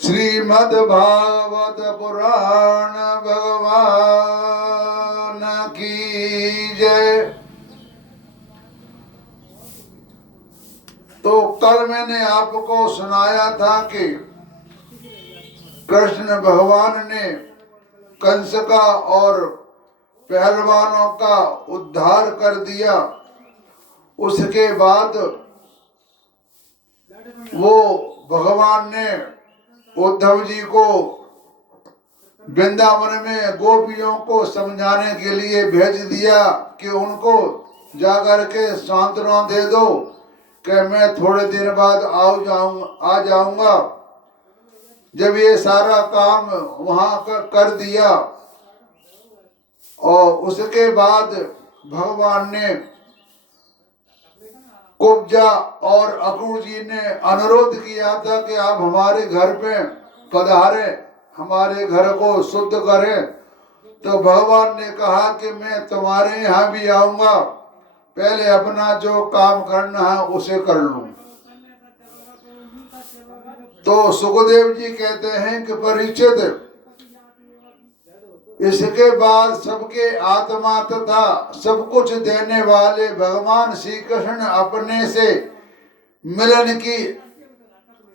श्रीमद् भागवत पुराण भगवान की जय। तो कल मैंने आपको सुनाया था कि कृष्ण भगवान ने कंस का और पहलवानों का उद्धार कर दिया। उसके बाद वो भगवान ने उद्धव जी को वृंदावन में गोपियों को समझाने के लिए भेज दिया कि उनको जाकर के सांत्वना दे दो कि मैं थोड़े दिन बाद आ जाऊंगा। जब ये सारा काम वहां कर दिया और उसके बाद भगवान ने कुब्जा और अक्रूर जी ने अनुरोध किया था कि आप हमारे घर पे पधारे, हमारे घर को शुद्ध करें। तो भगवान ने कहा कि मैं तुम्हारे यहाँ भी आऊंगा, पहले अपना जो काम करना है उसे कर लूं। तो सुखदेव जी कहते हैं कि परीक्षित, इसके बाद सबके आत्मा तथा सब कुछ देने वाले भगवान श्री कृष्ण अपने से मिलन की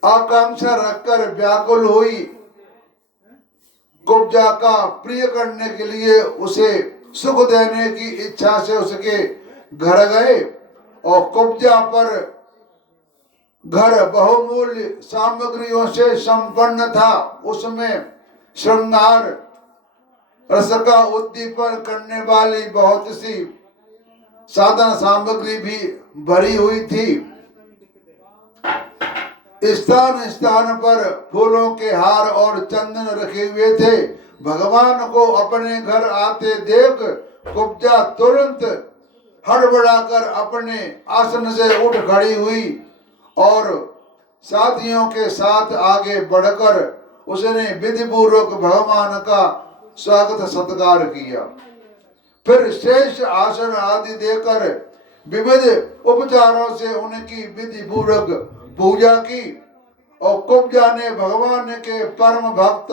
आकांक्षा रखकर व्याकुल हुई। कुब्जा का प्रिय करने के लिए उसे सुख देने की इच्छा से उसके घर गए और कुब्जा पर घर बहुमूल्य सामग्रियों से संपन्न था। उसमें श्रृंगार रस का उद्दीपन करने वाली बहुत सी साधन सामग्री भी भरी हुई थी। स्थान स्थान पर फूलों के हार और चंदन रखे हुए थे। भगवान को अपने घर आते देख कुब्जा तुरंत हड़बड़ाकर अपने आसन से उठ खड़ी हुई और साथियों के साथ आगे बढ़कर उसने विधि पूर्वक भगवान का स्वागत सत्कार किया। फिर श्रेष्ठ आसन आदि देकर विविध उपचारों से उनकी विधि पूर्वक पूजा की और कुब्जा ने भगवान के परम भक्त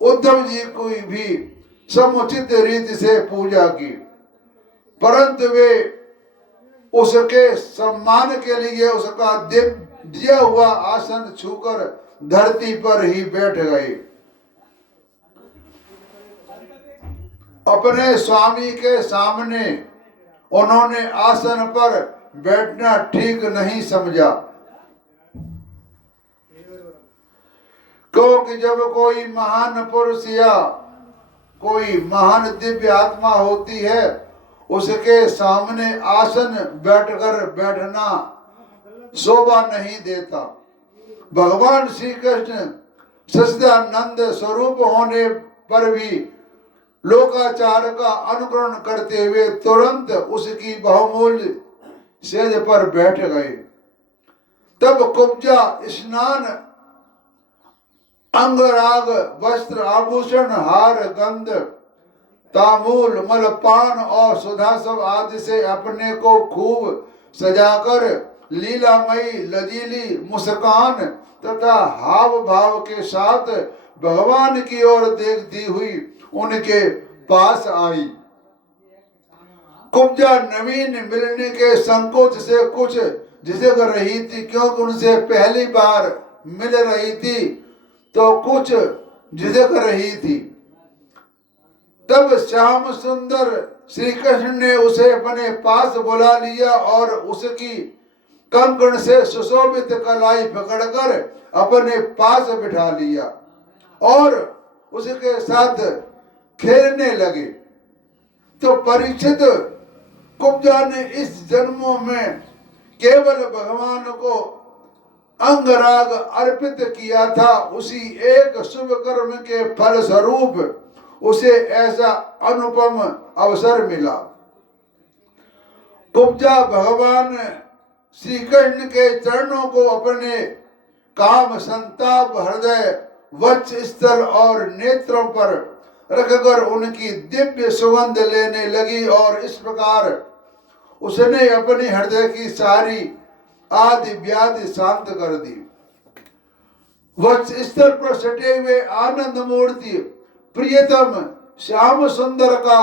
उद्धव जी को भी समुचित रीति से पूजा की, परंतु वे उसके सम्मान के लिए उसका दिया हुआ आसन छूकर धरती पर ही बैठ गए। अपने स्वामी के सामने उन्होंने आसन पर बैठना ठीक नहीं समझा, क्योंकि जब कोई महान पुरुष या कोई महान दिव्य आत्मा होती है उसके सामने आसन बैठना शोभा नहीं देता। भगवान श्री कृष्ण सच्चिदानंद स्वरूप होने पर भी लोकाचार का अनुकरण करते हुए तुरंत उसकी बहुमूल्य सेज पर बैठ गए। तब कुब्जा स्नान, अंगराग, वस्त्र, आभूषण, हार, गंध, तांबूल, मलपान और सुधासव आदि से अपने को खूब सजाकर लीलामयी लजीली मुस्कान तथा हाव भाव के साथ भगवान की ओर देखती हुई उनके पास आई। कुब्जा नवीन मिलने के संकोच से कुछ झिझक रही थी, क्योंकि उनसे पहली बार मिल रही थी तो कुछ झिझक रही थी। तब श्याम सुंदर श्री कृष्ण ने उसे अपने पास बुला लिया और उसकी कंकण से सुशोभित कलाई पकड़कर अपने पास बिठा लिया और उसके साथ खेलने लगे। तो परीक्षित, कुब्जा ने इस जन्मों में केवल भगवान को अंगराग अर्पित किया था, उसी एक शुभ कर्म के फल स्वरूप उसे ऐसा अनुपम अवसर मिला। कुब्जा भगवान श्री कृष्ण के चरणों को अपने काम संताप हृदय वक्ष स्थल और नेत्रों पर रखकर उनकी दिव्य सुगंध लेने लगी और इस प्रकार उसने अपने हृदय की सारी आदि व्याधि शांत कर दी। वक्ष स्थल पर सटे हुए आनंद मूर्ति प्रियतम श्याम सुंदर का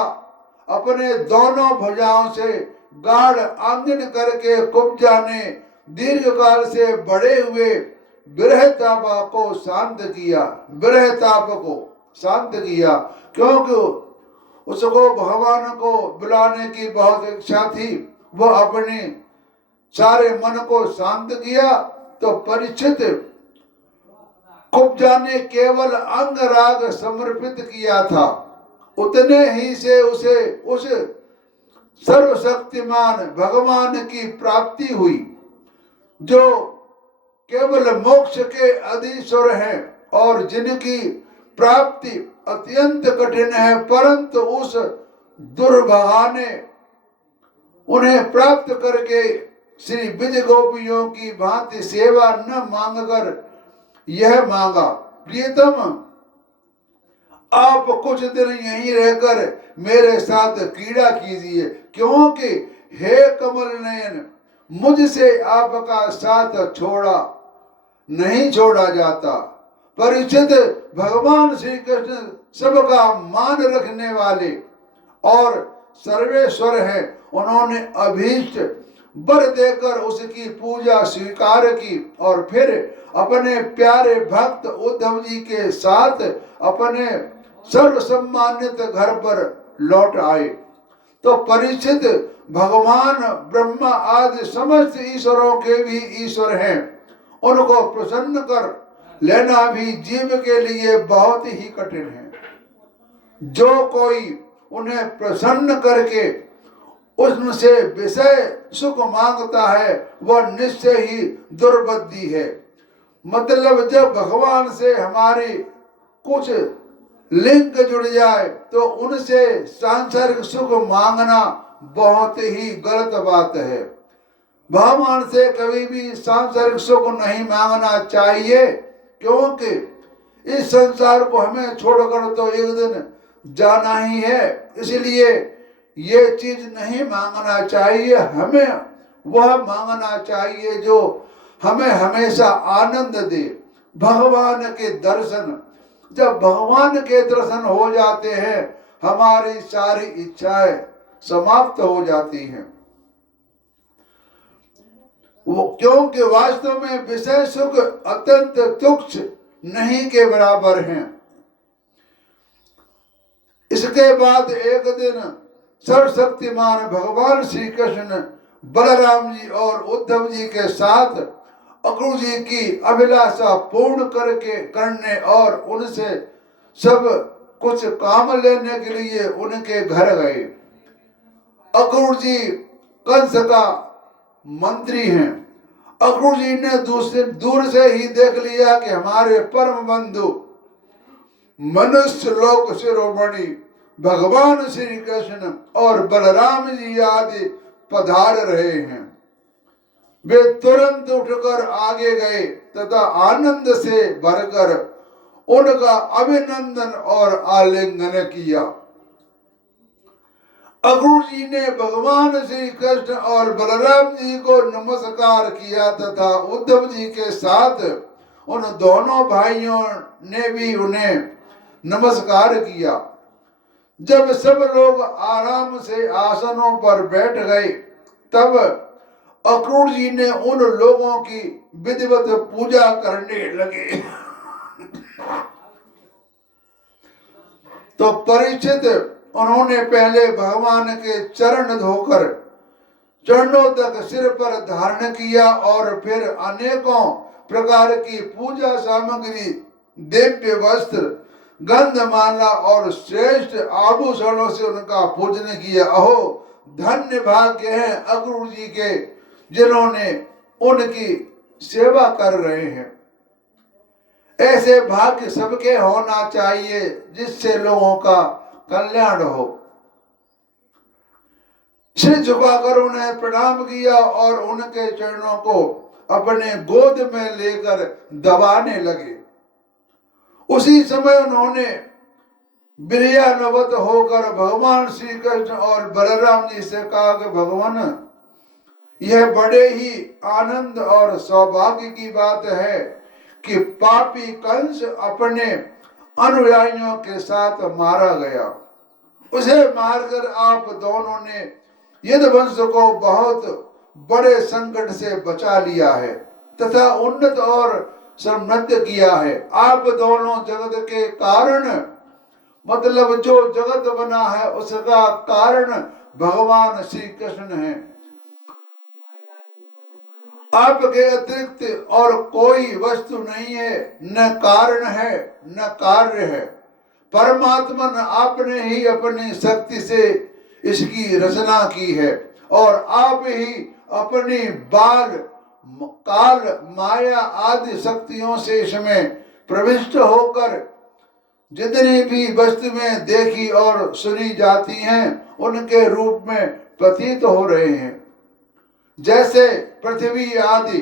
अपने दोनों भुजाओं से गाढ़ आंगन करके कुब्जा ने दीर्घ काल से बढ़े हुए विरह ताप को शांत किया, विरह ताप को शांत किया, क्योंकि उसको भगवान को बुलाने की बहुत इच्छा थी। वह अपने सारे मन को शांत किया तो परीक्षित कुब्जा ने केवल अंग राग समर्पित किया था, उतने ही से उसे उस सर्वशक्तिमान भगवान की प्राप्ति हुई जो केवल मोक्ष के अधीश्वर हैं और जिनकी प्राप्ति अत्यंत कठिन है, परंतु उस दुर्भागा ने उन्हें प्राप्त करके श्री विज गोपियों की भांति सेवा न मांगकर यह मांगा, प्रियतम आप कुछ दिन यहीं रहकर मेरे साथ क्रीड़ा कीजिए, क्योंकि हे कमल नयन मुझसे आपका साथ नहीं छोड़ा जाता। परीक्षित भगवान श्री कृष्ण सबका मान रखने वाले और सर्वेश्वर है, उन्होंने अभीष्ट वर देकर उसकी पूजा स्वीकार की और फिर अपने प्यारे भक्त उद्धव जी के साथ अपने सर्व सम्मानित घर पर लौट आए। तो परीक्षित भगवान ब्रह्मा आदि समस्त ईश्वरों के भी ईश्वर हैं, उनको प्रसन्न कर लेना भी जीव के लिए बहुत ही कठिन है। जो कोई उन्हें प्रसन्न करके उनसे विषय सुख मांगता है वह निश्चय ही दुर्बुद्धि है। मतलब जब भगवान से हमारी कुछ लिंक जुड़ जाए तो उनसे सांसारिक सुख मांगना बहुत ही गलत बात है। भगवान से कभी भी सांसारिक सुख नहीं मांगना चाहिए, क्योंकि इस संसार को हमें छोड़कर तो एक दिन जाना ही है, इसलिए ये चीज नहीं मांगना चाहिए। हमें वह मांगना चाहिए जो हमें हमेशा आनंद दे, भगवान के दर्शन। जब भगवान के दर्शन हो जाते हैं हमारी सारी इच्छाएं समाप्त हो जाती हैं। वो क्योंकि वास्तव में विषय सुख अत्यंत तुच्छ नहीं के बराबर हैं। इसके बाद एक दिन सर्वशक्तिमान भगवान श्री कृष्ण बलराम जी और उद्धव जी के साथ अक्रूर जी की अभिलाषा पूर्ण करने और उनसे सब कुछ काम लेने के लिए उनके घर गए। अक्रूर जी कंस का मंत्री हैं। अक्रूर जी ने दूर से ही देख लिया कि हमारे परम बंधु मनुष्य लोक शिरोमणि भगवान श्री कृष्ण और बलराम जी आदि पधार रहे हैं। वे तुरंत उठकर आगे गए तथा आनंद से भरकर उनका अभिनंदन और आलिंगन किया। अक्रूर जी ने भगवान श्री कृष्ण और बलराम जी को नमस्कार किया तथा उद्धव जी के साथ उन दोनों भाइयों ने भी उन्हें नमस्कार किया। जब सब लोग आराम से आसनों पर बैठ गए तब अक्रूर जी ने उन लोगों की विधिवत पूजा करने लगे। तो परीक्षित उन्होंने पहले भगवान के चरण धोकर चरणों तक सिर पर धारण किया और फिर अनेकों प्रकार की पूजा सामग्री, दिव्य वस्त्र, गंधमाला और श्रेष्ठ आभूषणों से उनका पूजन किया। अहो धन्य भाग्य है अक्रूर जी के जिन्होंने उनकी सेवा कर रहे हैं। ऐसे भाग्य सबके होना चाहिए जिससे लोगों का कल्याण हो। सिर झुकाकर उन्हें प्रणाम किया और उनके चरणों को अपने गोद में लेकर दबाने लगे। उसी समय उन्होंने विनयान्वित होकर भगवान श्री कृष्ण और बलराम जी से कहा कि भगवान, यह बड़े ही आनंद और सौभाग्य की बात है कि पापी कंस अपने अनुयायियों के साथ मारा गया। उसे मारकर आप दोनों ने यदुवंश को बहुत बड़े संकट से बचा लिया है तथा उन्नत और समृद्ध किया है। आप दोनों जगत के कारण, मतलब जो जगत बना है उसका कारण भगवान श्री कृष्ण है। आपके अतिरिक्त और कोई वस्तु नहीं है, न कारण है न कार्य है। परमात्मा ने आपने ही अपनी शक्ति से इसकी रचना की है और आप ही अपनी बाल काल माया आदि शक्तियों से इसमें प्रविष्ट होकर जितनी भी वस्तुएं देखी और सुनी जाती हैं उनके रूप में प्रतीत हो रहे हैं। जैसे पृथ्वी आदि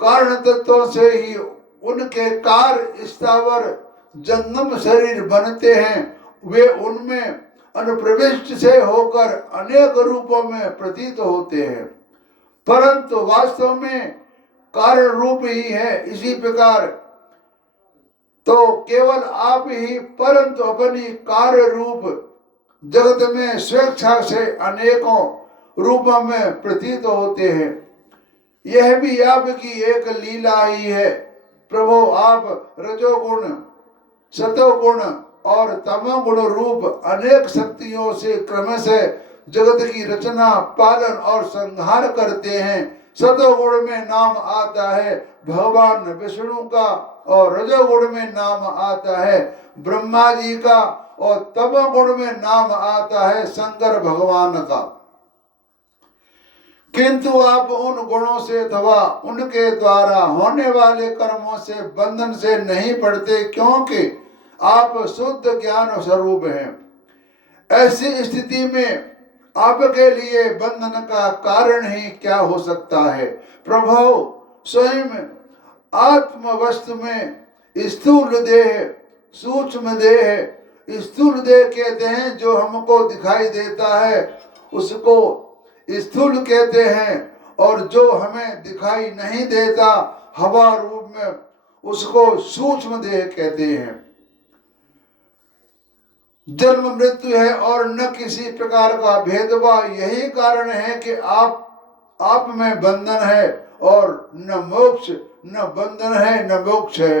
कारण तत्वों से ही उनके कार्य स्थावर जंगम शरीर बनते हैं, वे उनमें अनुप्रविष्ट से होकर अनेक रूपों में प्रतीत होते हैं, परंतु वास्तव में कारण रूप ही है। इसी प्रकार तो केवल आप ही परंतु अपनी कार्य रूप जगत में स्वेच्छा से अनेकों रूपों में प्रतीत होते हैं। यह भी आपकी एक लीला ही है। प्रभु, आप रजोगुण, सतोगुण और तमोगुण रूप अनेक शक्तियों से क्रमशः जगत की रचना, पालन और संहार करते हैं। सतोगुण में नाम आता है भगवान विष्णु का और रजोगुण में नाम आता है ब्रह्मा जी का और तमोगुण में नाम आता है शंकर भगवान का। किंतु आप उन गुणों से अथवा उनके द्वारा होने वाले कर्मों से बंधन से नहीं पड़ते, क्योंकि आप शुद्ध ज्ञान स्वरूप हैं। ऐसी स्थिति में आपके लिए बंधन का कारण ही क्या हो सकता है। प्रभु, स्वयं आत्म वस्तु में स्थूल देह, सूक्ष्म देह, स्थूल देह कहते हैं जो हमको दिखाई देता है उसको स्थूल कहते हैं, और जो हमें दिखाई नहीं देता हवा रूप में उसको सूक्ष्म देह कहते हैं। जन्म मृत्यु है और न किसी प्रकार का भेदभाव। यही कारण है कि आप में बंधन है और न मोक्ष, न बंधन है न मोक्ष है।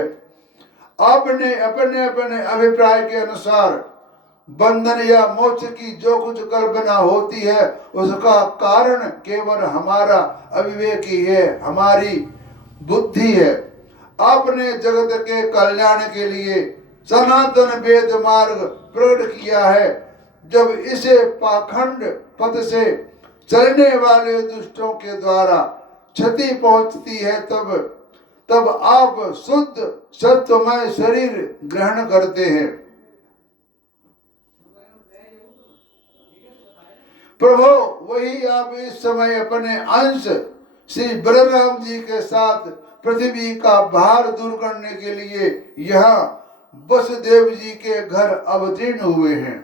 आपने अपने अपने अभिप्राय के अनुसार बंधन या मोक्ष की जो कुछ कल्पना होती है उसका कारण केवल हमारा अविवेक ही है, हमारी बुद्धि है। आपने जगत के कल्याण के लिए सनातन वेद मार्ग प्रकट किया है। जब इसे पाखंड पथ से चलने वाले दुष्टों के द्वारा क्षति पहुंचती है तब आप शुद्ध सत्वमय शरीर ग्रहण करते हैं। प्रभु, वही आप इस समय अपने अंश श्री बलराम जी के साथ पृथ्वी का भार दूर करने के लिए यहाँ वसुदेव जी के घर अवतीर्ण हुए हैं।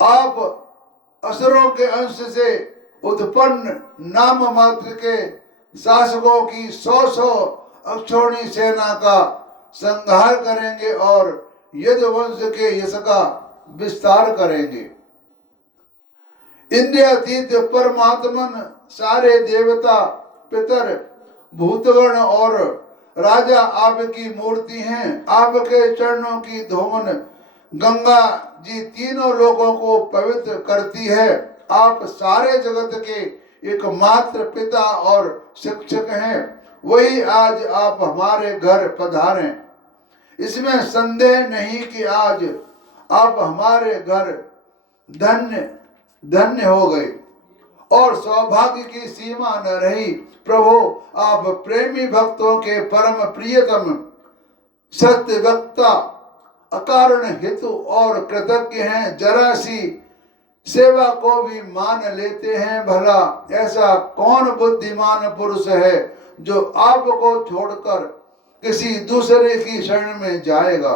आप असुरों के अंश से उत्पन्न नाम मात्र के शासकों की 100 अक्षौणी सेना का संहार करेंगे और यदुवंश के यश का विस्तार करेंगे। इंद्रियातीत परमात्मन सारे देवता, पितर, भूतगण और राजा आपकी मूर्ति हैं। आपके चरणों की धूमन गंगा जी तीनों लोगों को पवित्र करती है। आप सारे जगत के एकमात्र पिता और शिक्षक हैं। वही आज आप हमारे घर पधारे। इसमें संदेह नहीं कि आज आप हमारे घर धन्य धन्य हो गए और सौभाग्य की सीमा न रही। प्रभु, आप प्रेमी भक्तों के परम प्रियतम, सत्य वक्ता, अकारण हेतु और कृतज्ञ हैं। जरा सी सेवा को भी मान लेते हैं। भला ऐसा कौन बुद्धिमान पुरुष है जो आपको छोड़कर किसी दूसरे की शरण में जाएगा।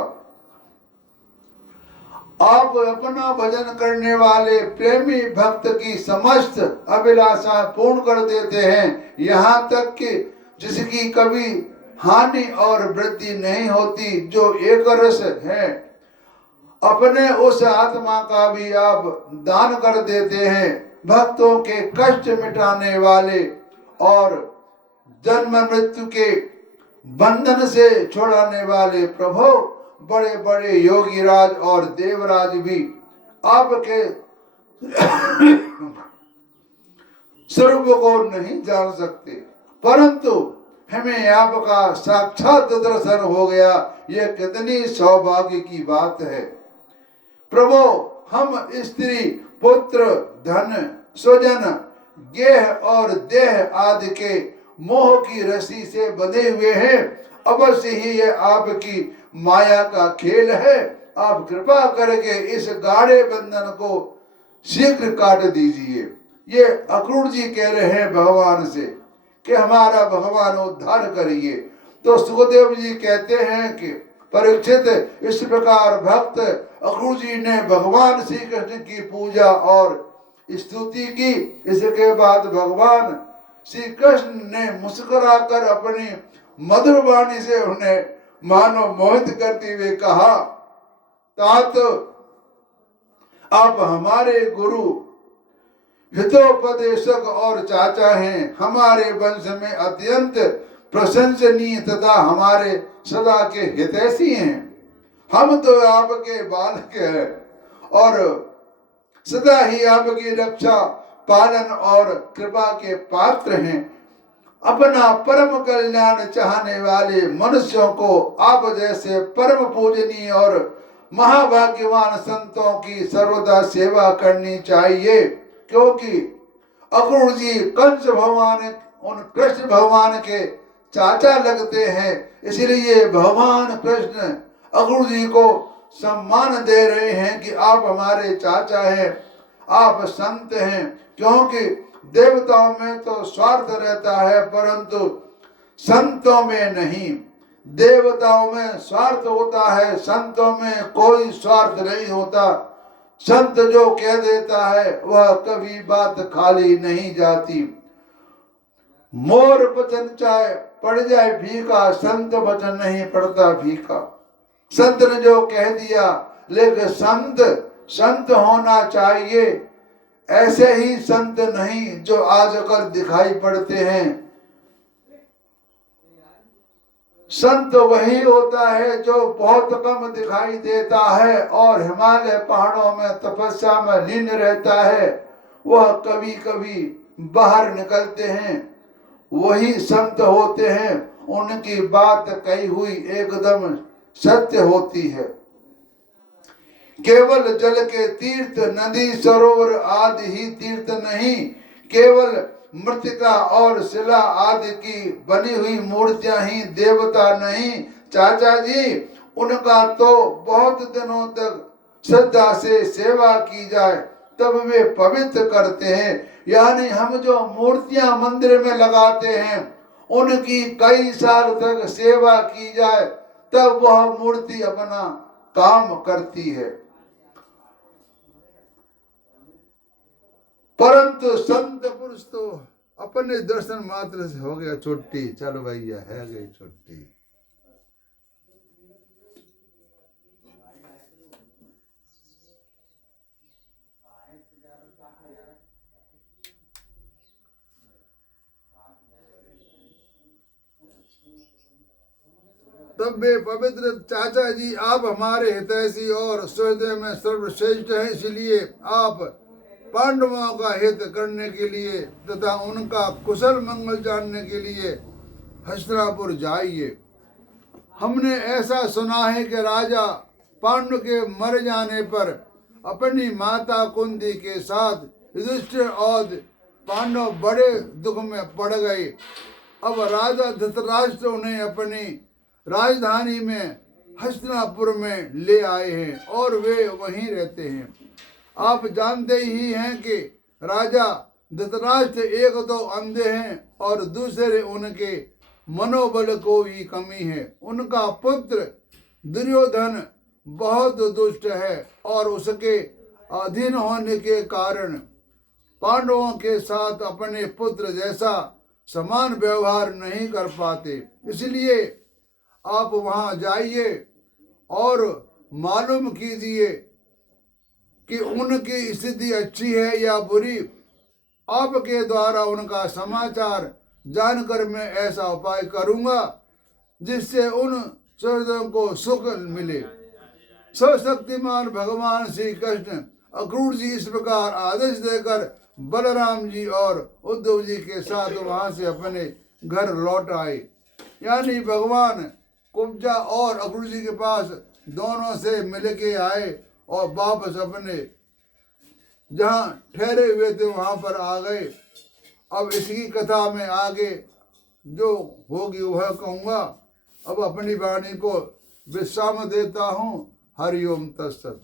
आप अपना भजन करने वाले प्रेमी भक्त की समस्त अभिलाषा पूर्ण कर देते हैं, यहाँ तक कि जिसकी कभी हानि और वृद्धि नहीं होती, जो एक रस है। अपने उस आत्मा का भी आप दान कर देते हैं। भक्तों के कष्ट मिटाने वाले और जन्म मृत्यु के बंधन से छुड़ाने वाले प्रभु, बड़े बड़े योगी राज और देवराज भी आपके स्वरूप को नहीं जान सकते, परंतु हमें आपका साक्षात दर्शन हो गया। यह कितनी सौभाग्य की बात है। प्रभु, हम स्त्री पुत्र धन स्वजन गेह और देह आदि के मोह की रस्सी से बंधे हुए हैं। अवश्य ही यह आपकी माया का खेल है। आप कृपा करके इस गाढ़े बंधन को शीघ्र काट दीजिए। ये अक्रूर जी कह रहे हैं भगवान से कि हमारा भगवान उद्धार करिए। तो सुखदेव जी कहते हैं कि परीक्षित, इस प्रकार भक्त अक्रूर जी ने भगवान श्री कृष्ण की पूजा और स्तुति की। इसके बाद भगवान श्री कृष्ण ने मुस्कुराकर अपनी मधुर वाणी से उन्हें मानो मोहित करते हुए कहा, तात आप हमारे गुरु हितोपदेशक और चाचा हैं। हमारे वंश में अत्यंत प्रशंसनीय तथा हमारे सदा के हितैषी हैं। हम तो आपके बालक हैं और सदा ही आपकी रक्षा पालन और कृपा के पात्र हैं। अपना परम कल्याण चाहने वाले मनुष्यों को आप जैसे परम पूजनीय और महाभाग्यवान संतों की सर्वदा सेवा करनी चाहिए, क्योंकि अक्रूर जी कंस भगवान उन कृष्ण भगवान के चाचा लगते हैं। इसलिए भगवान कृष्ण अक्रूर जी को सम्मान दे रहे हैं कि आप हमारे चाचा हैं, आप संत हैं। क्योंकि देवताओं में तो स्वार्थ रहता है, परंतु संतों में नहीं। देवताओं में स्वार्थ होता है, संतों में कोई स्वार्थ नहीं होता। संत जो कह देता है वह कभी बात खाली नहीं जाती। मोर वचन चाहे पड़ जाए फीका, संत वचन नहीं पड़ता फीका। संत ने जो कह दिया, लेकिन संत होना चाहिए। ऐसे ही संत नहीं जो आजकल दिखाई पड़ते हैं। संत वही होता है जो बहुत कम दिखाई देता है और हिमालय पहाड़ों में तपस्या में लीन रहता है। वह कभी कभी बाहर निकलते हैं, वही संत होते हैं। उनकी बात कही हुई एकदम सत्य होती है। केवल जल के तीर्थ नदी सरोवर आदि ही तीर्थ नहीं, केवल मृतिका और शिला आदि की बनी हुई मूर्तियां ही देवता नहीं। चाचा जी, उनका तो बहुत दिनों तक श्रद्धा से सेवा की जाए तब वे पवित्र करते हैं। यानी हम जो मूर्तियां मंदिर में लगाते हैं, उनकी कई साल तक सेवा की जाए तब वह मूर्ति अपना काम करती है। परंतु संत पुरुष तो अपने दर्शन मात्र से हो गया छुट्टी। चलो भैया, है गई छुट्टी। तब वे पवित्र चाचा जी, आप हमारे हितैषी और हृदय में सर्वश्रेष्ठ हैं। इसलिए आप पांडवों का हित करने के लिए तथा उनका कुशल मंगल जानने के लिए हस्तिनापुर जाइए। हमने ऐसा सुना है कि राजा पांडु के मर जाने पर अपनी माता कुंती के साथ युधिष्ठिर और पांडव बड़े दुख में पड़ गए। अब राजा धृतराष्ट्र उन्हें अपनी राजधानी में हस्तिनापुर में ले आए हैं और वे वहीं रहते हैं। आप जानते ही हैं कि राजा धृतराष्ट्र एक तो अंधे हैं और दूसरे उनके मनोबल को भी कमी है। उनका पुत्र दुर्योधन बहुत दुष्ट है और उसके अधीन होने के कारण पांडवों के साथ अपने पुत्र जैसा समान व्यवहार नहीं कर पाते। इसलिए आप वहां जाइए और मालूम कीजिए कि उनकी स्थिति अच्छी है या बुरी। आपके द्वारा उनका समाचार जानकर मैं ऐसा उपाय करूंगा जिससे उन सूरजों को सुख मिले। सर्वशक्तिमान भगवान श्री कृष्ण अक्रूर जी इस प्रकार आदेश देकर बलराम जी और उद्धव जी के साथ वहां से अपने घर लौट आए। यानी भगवान कुब्जा और अक्रूर जी के पास दोनों से मिल के आए और वापस अपने जहाँ ठहरे हुए थे वहां पर आ गए। अब इसकी कथा में आगे जो होगी वह कहूँगा। अब अपनी वाणी को विश्राम देता हूँ। हरिओम तत्सत।